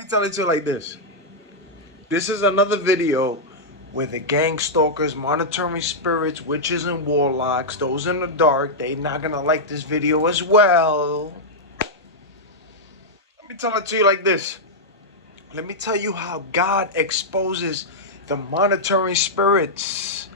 me tell it to you like this. This is another video where the Gangstalkers, monitoring spirits, witches, and warlocks, those in the dark, they not gonna like this video as well. Let me tell it to you like this. Let me tell you how God exposes the monitoring spirits.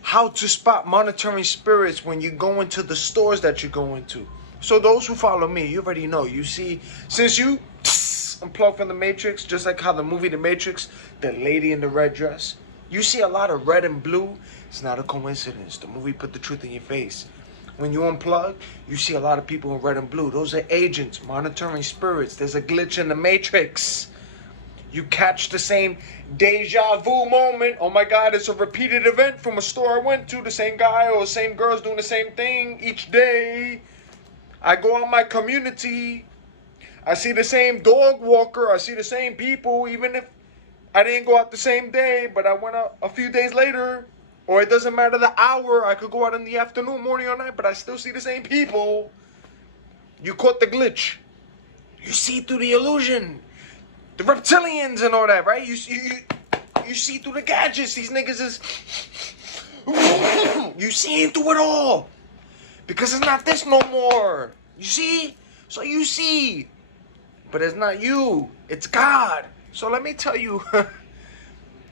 How to spot monitoring spirits when you go into the stores that you go into. So those who follow me, you already know. You see, since you unplug from the Matrix, just like how the movie The Matrix, the lady in the red dress, you see a lot of red and blue. It's not a coincidence. The movie put the truth in your face. When you unplug, you see a lot of people in red and blue. Those are agents, monitoring spirits. There's a glitch in the Matrix. You catch the same deja vu moment. Oh my God, it's a repeated event from a store I went to. The same guy or the same girl's doing the same thing each day. I go out my community. I see the same dog walker. I see the same people, even if I didn't go out the same day, but I went out a few days later. Or it doesn't matter the hour. I could go out in the afternoon, morning, or night, but I still see the same people. You caught the glitch. You see through the illusion. The reptilians and all that, right? You see through the gadgets. These niggas is... You see through it all. Because it's not this no more. You see? So you see. But it's not you. It's God. So let me tell you...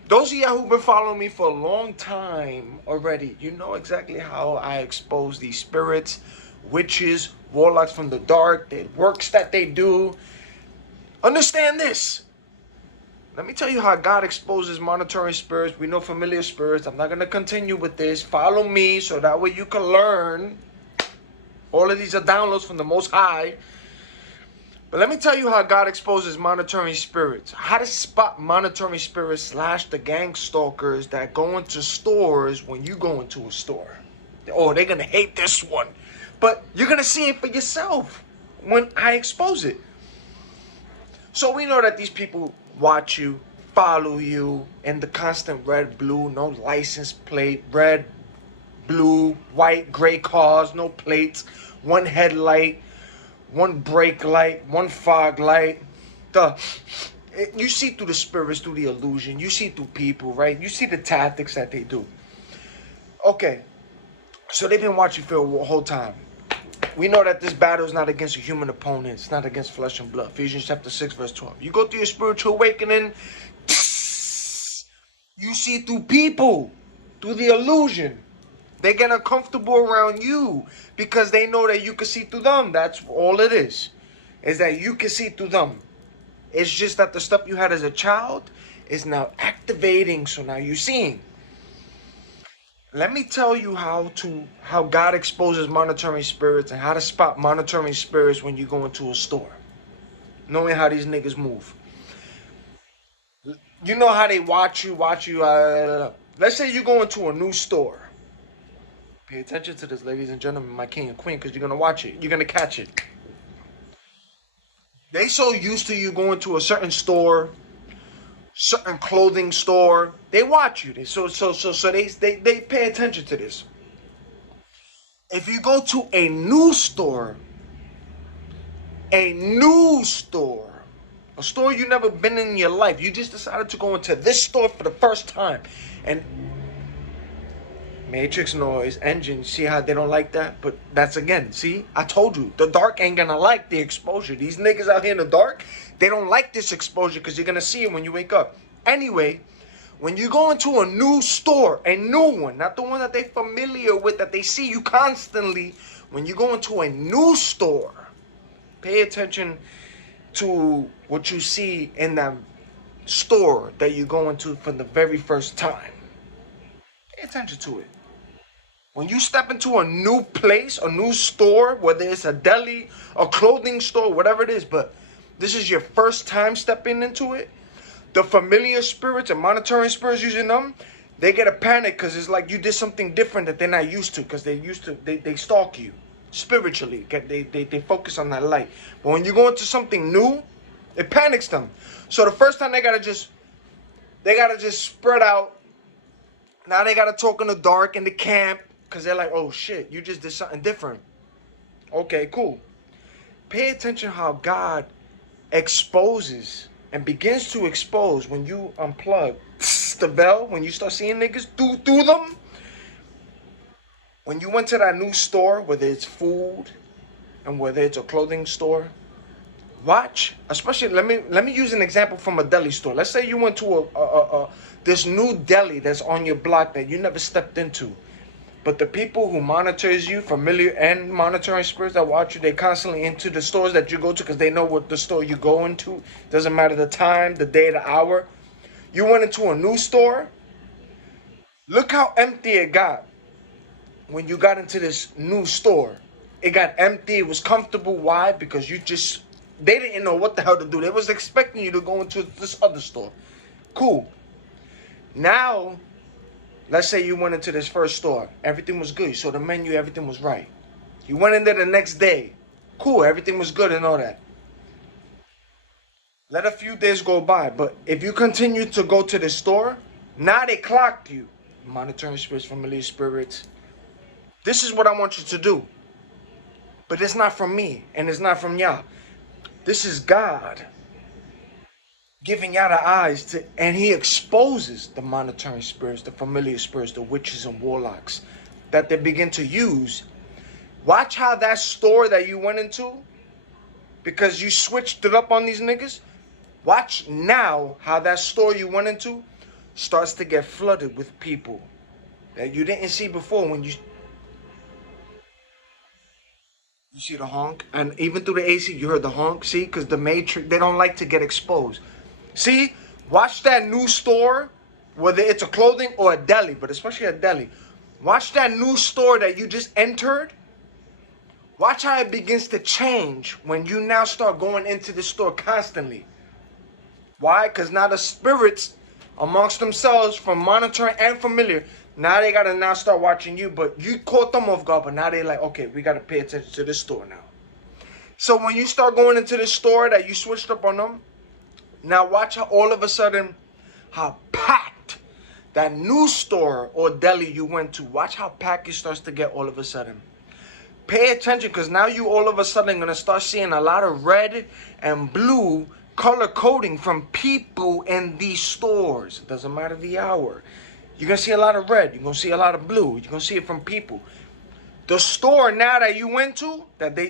Those of y'all who've been following me for a long time already, you know exactly how I expose these spirits, witches, warlocks from the dark, the works that they do. Understand this. Let me tell you how God exposes monitoring spirits. We know familiar spirits. I'm not going to continue with this. Follow me so that way you can learn. All of these are downloads from the Most High. But let me tell you how God exposes monitoring spirits. How to spot monitoring spirits / the Gangstalkers that go into stores when you go into a store. Oh, they're going to hate this one. But you're going to see it for yourself when I expose it. So we know that these people watch you, follow you, in the constant red, blue, no license plate, red, blue, white, gray cars, no plates, one headlight, one brake light, one fog light. You see through the spirits, through the illusion. You see through people, right? You see the tactics that they do. Okay, so they've been watching for the whole time. We know that this battle is not against a human opponent. It's not against flesh and blood. Ephesians chapter 6, verse 12. You go through your spiritual awakening. You see through people, through the illusion. They get uncomfortable around you because they know that you can see through them. That's all it is that you can see through them. It's just that the stuff you had as a child is now activating, so now you're seeing. Let me tell you how God exposes monitoring spirits and how to spot monitoring spirits when you go into a store. Knowing how these niggas move. You know how they watch you. Let's say you go into a new store. Pay attention to this, ladies and gentlemen, my king and queen, because you're going to watch it. You're going to catch it. They so used to you going to a certain store, certain clothing store. They watch you. So they pay attention to this. If you go to a new store, a store you've never been in your life, you just decided to go into this store for the first time, and Matrix noise, engine, see how they don't like that? But that's again, see? I told you, the dark ain't gonna like the exposure. These niggas out here in the dark, they don't like this exposure because you're gonna see it when you wake up. Anyway, when you go into a new store, a new one, not the one that they're familiar with, that they see you constantly, when you go into a new store, pay attention to what you see in that store that you go into for the very first time. Pay attention to it. When you step into a new place, a new store, whether it's a deli, a clothing store, whatever it is, but this is your first time stepping into it, the familiar spirits and monitoring spirits using them, they get a panic because it's like you did something different that they're not used to, because they stalk you spiritually. They focus on that light. But when you go into something new, it panics them. So the first time they gotta just spread out. Now they gotta talk in the dark in the camp. Because they're like, oh shit, you just did something different. Okay, cool. Pay attention how God exposes and begins to expose when you unplug the veil, when you start seeing niggas through them. When you went to that new store, whether it's food and whether it's a clothing store, watch. Especially, let me use an example from a deli store. Let's say you went to a this new deli that's on your block that you never stepped into. But the people who monitors you, familiar and monitoring spirits that watch you, they constantly into the stores that you go to because they know what the store you go into. Doesn't matter the time, the day, the hour. You went into a new store. Look how empty it got when you got into this new store. It got empty. It was comfortable. Why? Because they didn't know what the hell to do. They was expecting you to go into this other store. Cool. Now, let's say you went into this first store. Everything was good. You saw the menu. Everything was right. You went in there the next day. Cool. Everything was good and all that. Let a few days go by. But if you continue to go to the store, now they clocked you. Monitoring spirits, familiar spirits. This is what I want you to do. But it's not from me. And it's not from y'all. This is God giving y'all the eyes to, and he exposes the monitoring spirits, the familiar spirits, the witches and warlocks that they begin to use. Watch how that store that you went into, because you switched it up on these niggas, watch now how that store you went into starts to get flooded with people that you didn't see before. When you see the honk, and even through the AC you heard the honk. See, because the matrix, they don't like to get exposed. See, watch that new store, whether it's a clothing or a deli, but especially a deli. Watch that new store that you just entered. Watch how it begins to change when you now start going into the store constantly. Why? Because now the spirits amongst themselves, from monitoring and familiar, now they gotta now start watching you. But you caught them off guard, but now they like, okay, we gotta pay attention to this store now. So when you start going into the store that you switched up on them, now watch how all of a sudden, how packed that new store or deli you went to, watch how packed it starts to get all of a sudden. Pay attention, because now you all of a sudden going to start seeing a lot of red and blue color coding from people in these stores. It doesn't matter the hour. You're going to see a lot of red. You're going to see a lot of blue. You're going to see it from people. The store now that you went to,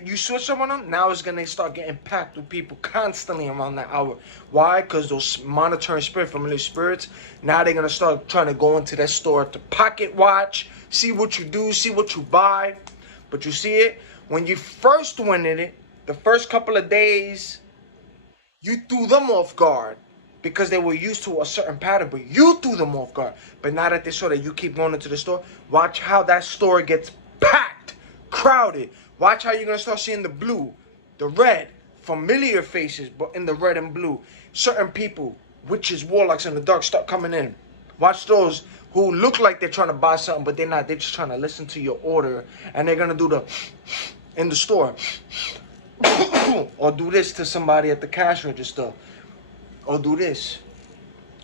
you switched up on them, now it's going to start getting packed with people constantly around that hour. Why? Because those monitoring spirit, familiar spirits, now they're going to start trying to go into that store to pocket watch, see what you do, see what you buy. But you see it, when you first went in it, the first couple of days, you threw them off guard because they were used to a certain pattern, but you threw them off guard. But now that they saw that you keep going into the store, watch how that store gets packed, crowded. Watch how you're going to start seeing the blue, the red, familiar faces, but in the red and blue. Certain people, witches, warlocks in the dark, start coming in. Watch those who look like they're trying to buy something, but they're not. They're just trying to listen to your order, and they're going to do the in the store. Or do this to somebody at the cash register. Or do this.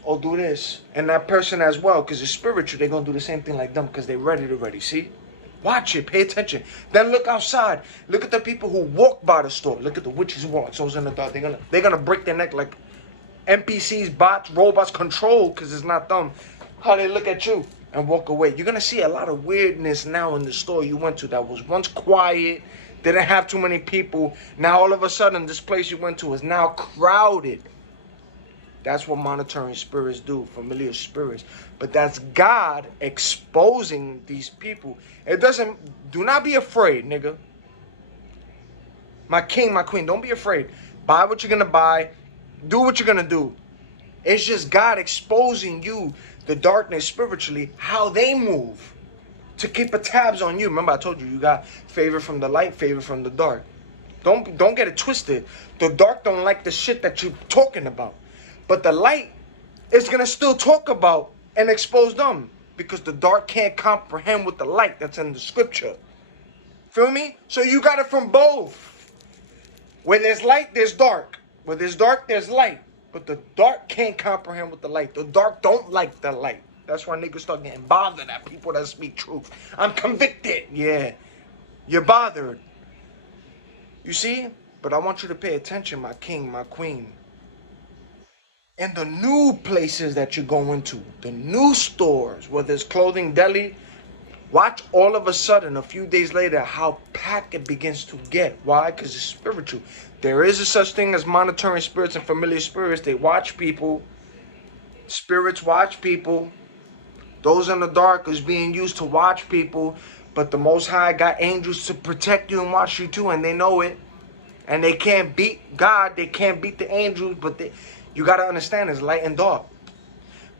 Or do this. And that person as well, because it's spiritual, they're going to do the same thing like them because they're ready already, see? Watch it. Pay attention. Then look outside. Look at the people who walk by the store. Look at the witches walk. Those in the dark. They're gonna break their neck like NPCs, bots, robots control, because it's not them. How they look at you and walk away. You're gonna see a lot of weirdness now in the store you went to that was once quiet, didn't have too many people. Now all of a sudden this place you went to is now crowded. That's what monitoring spirits do, familiar spirits. But that's God exposing these people. It doesn't, do not be afraid, nigga. My king, my queen, don't be afraid. Buy what you're gonna buy. Do what you're gonna do. It's just God exposing you, the darkness spiritually, how they move. To keep a tabs on you. Remember I told you, you got favor from the light, favor from the dark. Don't get it twisted. The dark don't like the shit that you're talking about. But the light is going to still talk about and expose them. Because the dark can't comprehend with the light that's in the scripture. Feel me? So you got it from both. Where there's light, there's dark. Where there's dark, there's light. But the dark can't comprehend with the light. The dark don't like the light. That's why niggas start getting bothered at people that speak truth. I'm convicted. Yeah. You're bothered. You see? But I want you to pay attention, my king, my queen. And the new places that you go into, the new stores, whether it's clothing, deli, watch all of a sudden, a few days later, how packed it begins to get. Why? Because it's spiritual. There is a such thing as monitoring spirits and familiar spirits. They watch people. Spirits watch people. Those in the dark is being used to watch people. But the Most High got angels to protect you and watch you too, and they know it. And they can't beat God. They can't beat the angels, but you got to understand it's light and dark.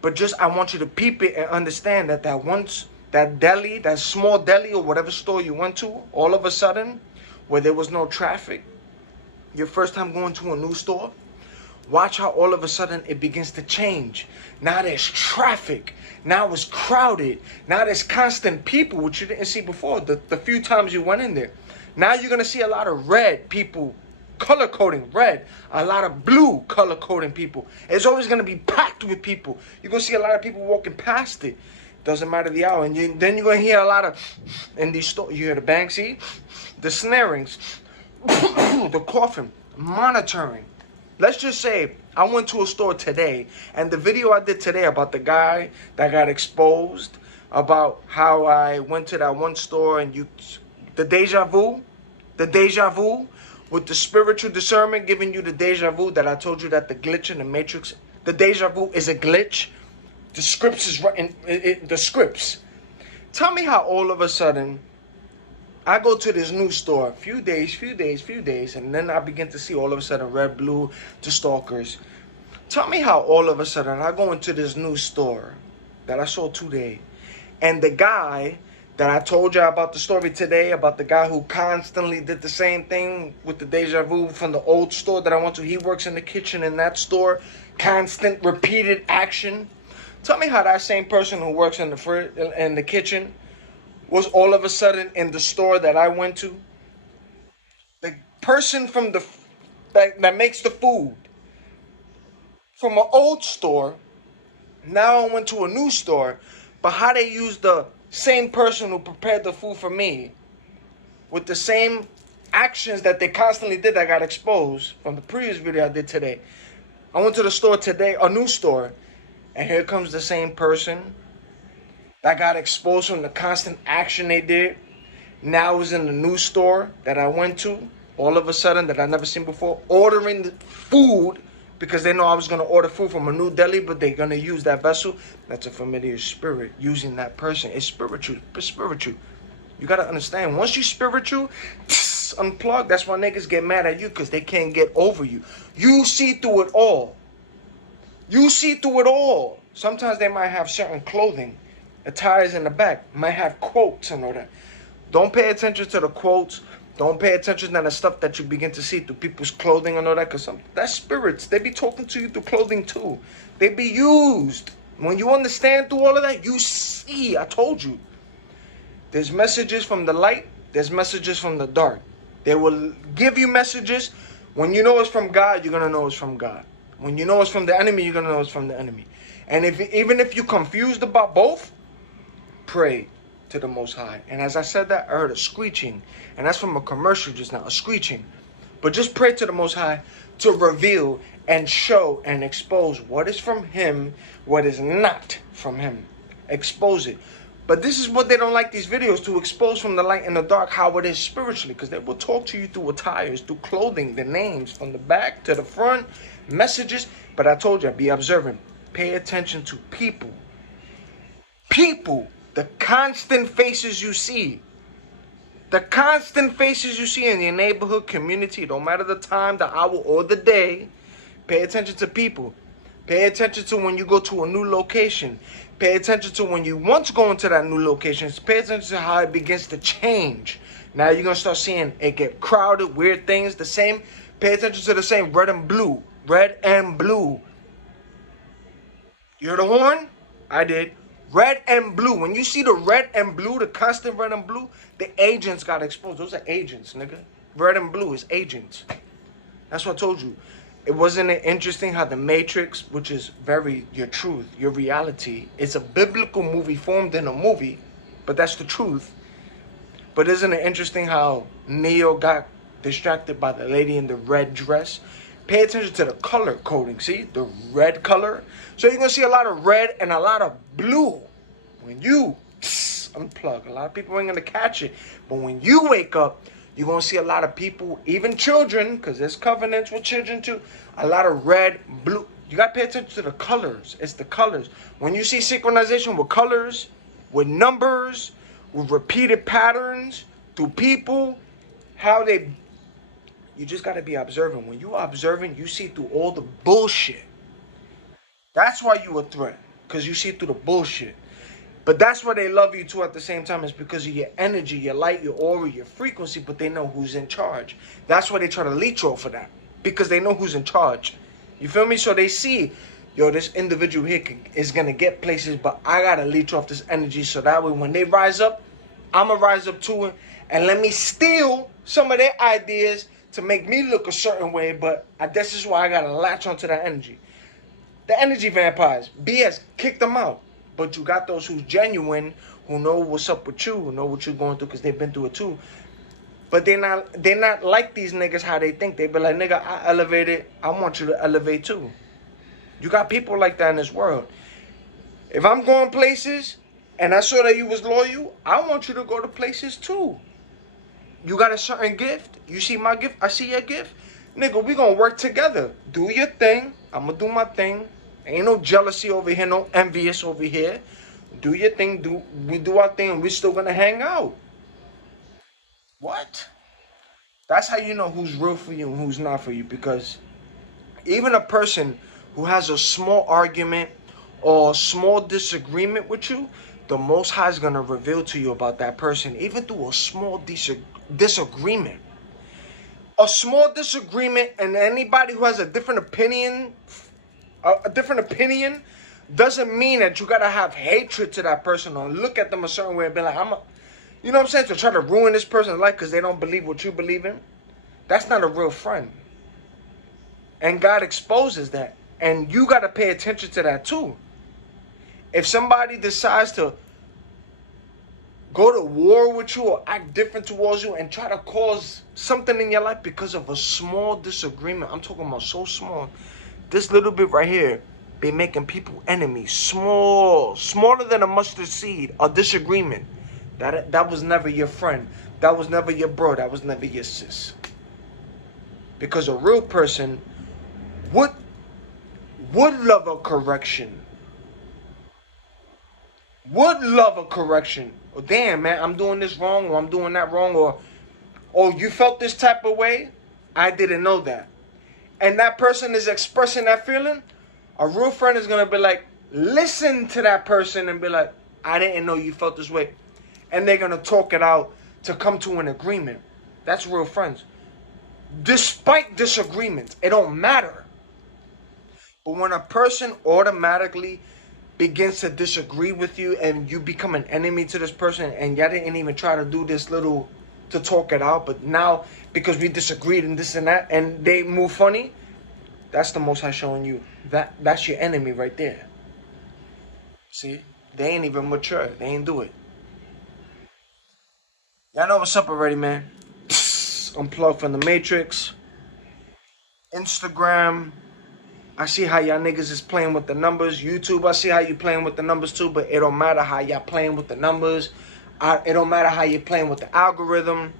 But just I want you to peep it and understand that that deli, that small deli or whatever store you went to, all of a sudden, where there was no traffic, your first time going to a new store, watch how all of a sudden it begins to change. Now there's traffic. Now it's crowded. Now there's constant people, which you didn't see before, the few times you went in there. Now you're going to see a lot of red people, color coding red, a lot of blue color coding people. It's always going to be packed with people. You're going to see a lot of people walking past it. Doesn't matter the hour. And then you're going to hear a lot of, in these stores, you hear the Banksy, the snarings, the coughing, monitoring. Let's just say I went to a store today, and the video I did today about the guy that got exposed, about how I went to that one store and the deja vu with the spiritual discernment giving you the deja vu that I told you that the glitch in the matrix, the deja vu is a glitch. The scripts is written, the scripts. Tell me how all of a sudden I go to this new store, few days, and then I begin to see all of a sudden red, blue, the stalkers. Tell me how all of a sudden I go into this new store that I saw today, and the guy that I told you about the story today, about the guy who constantly did the same thing with the deja vu from the old store that I went to. He works in the kitchen in that store. Constant, repeated action. Tell me how that same person who works in the kitchen was all of a sudden in the store that I went to. The person from that makes the food from an old store, now I went to a new store, but how they use the same person who prepared the food for me with the same actions that they constantly did that got exposed from the previous video I did today. I went to the store today, a new store, and here comes the same person that got exposed from the constant action they did. Now is in the new store that I went to, all of a sudden, that I never seen before, ordering the food because they know I was going to order food from a new deli, but they're going to use that vessel. That's a familiar spirit using that person. It's spiritual. It's spiritual. You got to understand, once you spiritual, unplug. That's why niggas get mad at you, because they can't get over you. You see through it all. You see through it all. Sometimes they might have certain clothing, attires in the back, might have quotes and all that. Don't pay attention to the quotes. Don't pay attention to the stuff that you begin to see through people's clothing and all that, because that's spirits. They be talking to you through clothing too. They be used. When you understand through all of that, you see. I told you. There's messages from the light. There's messages from the dark. They will give you messages. When you know it's from God, you're going to know it's from God. When you know it's from the enemy, you're going to know it's from the enemy. And even if you're confused about both, pray to the Most High. And as I said that, I heard a screeching. And that's from a commercial just now, a screeching. But just pray to the Most High to reveal and show and expose what is from Him, what is not from Him. Expose it. But this is what they don't like these videos, to expose from the light and the dark how it is spiritually. Because they will talk to you through attires, through clothing, the names, from the back to the front, messages. But I told you, be observant. Pay attention to people. People. The constant faces you see. The constant faces you see in your neighborhood, community, don't matter the time, the hour, or the day. Pay attention to people. Pay attention to when you go to a new location. Pay attention to when you want to go into that new location. Pay attention to how it begins to change. Now you're going to start seeing it get crowded, weird things, the same. Pay attention to the same red and blue. Red and blue. You heard the horn? I did. Red and blue. When you see the red and blue, the constant red and blue, the agents got exposed. Those are agents, nigga. Red and blue is agents. That's what I told you. It wasn't it interesting how the Matrix, which is your truth, your reality, it's a biblical movie formed in a movie, but that's the truth. But isn't it interesting how Neo got distracted by the lady in the red dress? Pay attention to the color coding. See the red color. So you're gonna see a lot of red and a lot of blue. When you unplug, a lot of people ain't gonna catch it. But when you wake up, you're gonna see a lot of people, even children, because there's covenants with children too. A lot of red, blue. You gotta pay attention to the colors. It's the colors. When you see synchronization with colors, with numbers, with repeated patterns, through people, how they, you just gotta be observant. When you're observing, you see through all the bullshit. That's why you a threat, because you see through the bullshit. But that's why they love you too at the same time. It's because of your energy, your light, your aura, your frequency, but they know who's in charge. That's why they try to leech off of that, because they know who's in charge. You feel me? So they see, yo, this individual here is going to get places, but I got to leech off this energy so that way when they rise up, I'm going to rise up to it and let me steal some of their ideas to make me look a certain way, but this is why I got to latch onto that energy. The energy vampires, BS, kick them out. But you got those who's genuine, who know what's up with you, who know what you're going through because they've been through it too. But they're not like these niggas how they think. They be like, nigga, I elevated. I want you to elevate too. You got people like that in this world. If I'm going places and I saw that you was loyal, I want you to go to places too. You got a certain gift. You see my gift. I see your gift. Nigga, we gonna work together. Do your thing. I'm gonna do my thing. Ain't no jealousy over here, no envious over here. Do your thing. We do our thing and we're still gonna hang out. What? That's how you know who's real for you and who's not for you. Because even a person who has a small argument or a small disagreement with you, the Most High is going to reveal to you about that person, even through a small disagreement. A small disagreement, and anybody who has a different opinion, doesn't mean that you got to have hatred to that person or look at them a certain way and be like, you know what I'm saying? To try to ruin this person's life because they don't believe what you believe in. That's not a real friend. And God exposes that. And you got to pay attention to that too. If somebody decides to go to war with you or act different towards you and try to cause something in your life because of a small disagreement. I'm talking about so small. This little bit right here be making people enemies. Smaller than a mustard seed. A disagreement. That was never your friend. That was never your bro. That was never your sis. Because a real person would love a correction. Would love a correction. Oh, damn, man, I'm doing this wrong, or I'm doing that wrong, or oh, you felt this type of way? I didn't know that. And that person is expressing that feeling. A real friend is going to be like, listen to that person and be like, I didn't know you felt this way. And they're going to talk it out to come to an agreement. That's real friends. Despite disagreements, it don't matter. But when a person automatically begins to disagree with you and you become an enemy to this person and y'all didn't even try to do this little to talk it out, but now because we disagreed and this and that and they move funny, that's the Most High showing you that's your enemy right there. See? They ain't even mature. They ain't do it. Y'all know what's up already, man. Unplugged from the Matrix. Instagram. I see how y'all niggas is playing with the numbers. YouTube, I see how you playing with the numbers too, but it don't matter how y'all playing with the numbers. It don't matter how you're playing with the algorithm.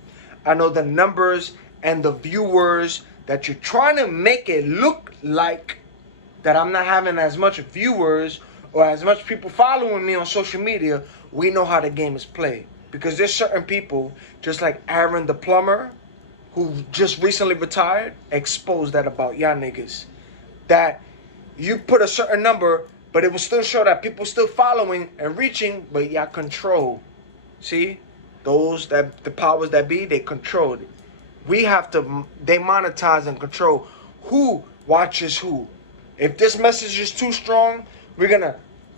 I know the numbers and the viewers that you're trying to make it look like that I'm not having as much viewers or as much people following me on social media. We know how the game is played. Because there's certain people, just like Aaron the plumber, who just recently retired, exposed that about y'all niggas. That you put a certain number, but it will still show that people still following and reaching, but y'all control. See? Those that, the powers that be, they control it. We have to, they monetize and control who watches who. If this message is too strong, we're going to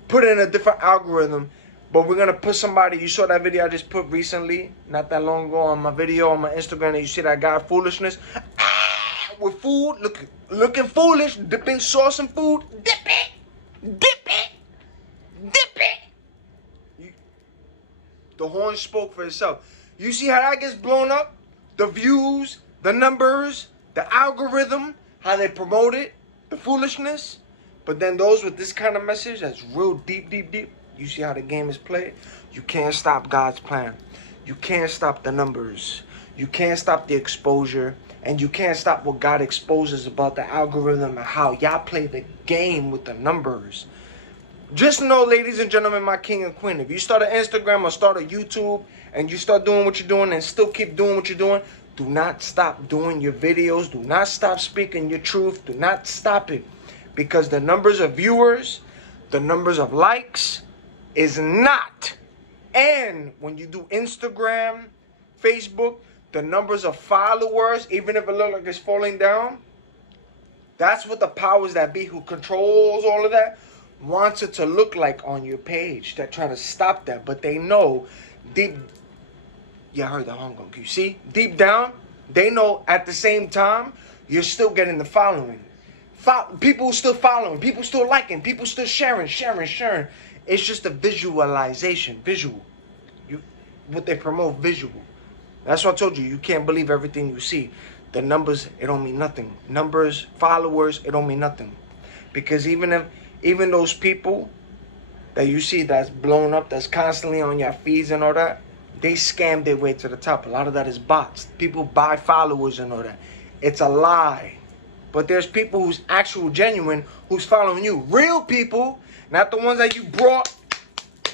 put in a different algorithm. But we're going to put somebody, you saw that video I just put recently, not that long ago on my video on my Instagram, and you see that guy foolishness. With food, looking foolish, dipping sauce in food, dip it. The horn spoke for itself. You see how that gets blown up? The views, the numbers, the algorithm, how they promote it, the foolishness. But then those with this kind of message that's real deep, deep, deep, you see how the game is played? You can't stop God's plan. You can't stop the numbers. You can't stop the exposure. And you can't stop what God exposes about the algorithm and how y'all play the game with the numbers. Just know, ladies and gentlemen, my king and queen, if you start an Instagram or start a YouTube and you start doing what you're doing and still keep doing what you're doing, do not stop doing your videos. Do not stop speaking your truth. Do not stop it. Because the numbers of viewers, the numbers of likes is not. And when you do Instagram, Facebook, the numbers of followers, even if it looks like it's falling down, that's what the powers that be who controls all of that wants it to look like on your page. They're trying to stop that, but they know deep. Yeah, I heard the Hong Kong. You see, deep down, they know at the same time you're still getting the following. People still following, people still liking, people still sharing. It's just a visualization, visual. What they promote, visual. That's what I told you. You can't believe everything you see. The numbers, it don't mean nothing. Numbers, followers, it don't mean nothing. Because even those people that you see that's blown up, that's constantly on your feeds and all that, they scam their way to the top. A lot of that is bots. People buy followers and all that. It's a lie. But there's people who's actual, genuine, who's following you. Real people, not the ones that you brought,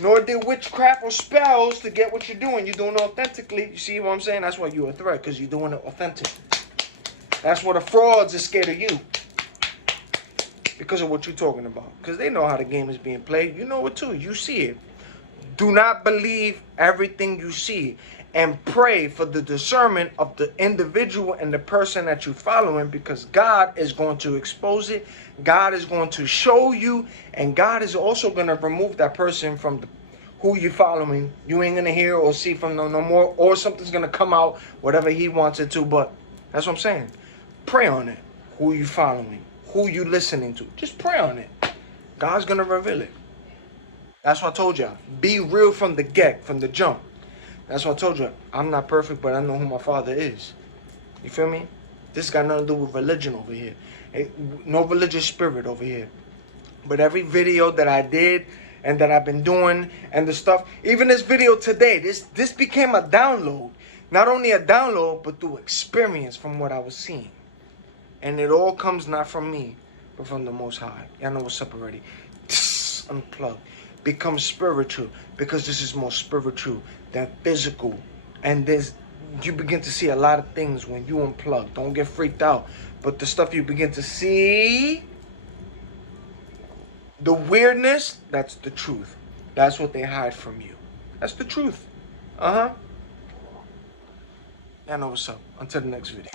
nor did witchcraft or spells to get what you're doing. You're doing it authentically. You see what I'm saying? That's why you're a threat, because you're doing it authentic. That's why the frauds are scared of you. Because of what you're talking about. Because they know how the game is being played. You know it too. You see it. Do not believe everything you see. And pray for the discernment of the individual and the person that you're following, because God is going to expose it. God is going to show you. And God is also going to remove that person from who you're following. You ain't going to hear or see from them no more. Or something's going to come out, whatever he wants it to. But that's what I'm saying. Pray on it. Who you following. Who you listening to. Just pray on it. God's going to reveal it. That's what I told y'all. Be real from the from the jump. That's what I told you. I'm not perfect, but I know who my Father is. You feel me? This got nothing to do with religion over here. No religious spirit over here. But every video that I did and that I've been doing and the stuff, even this video today, this became a download. Not only a download, but through experience from what I was seeing. And it all comes not from me, but from the Most High. Y'all know what's up already. Unplug. Become spiritual, because this is more spiritual than physical. And you begin to see a lot of things when you unplug. Don't get freaked out. But the stuff you begin to see, the weirdness, that's the truth. That's what they hide from you. That's the truth. Y'all know what's up. Until the next video.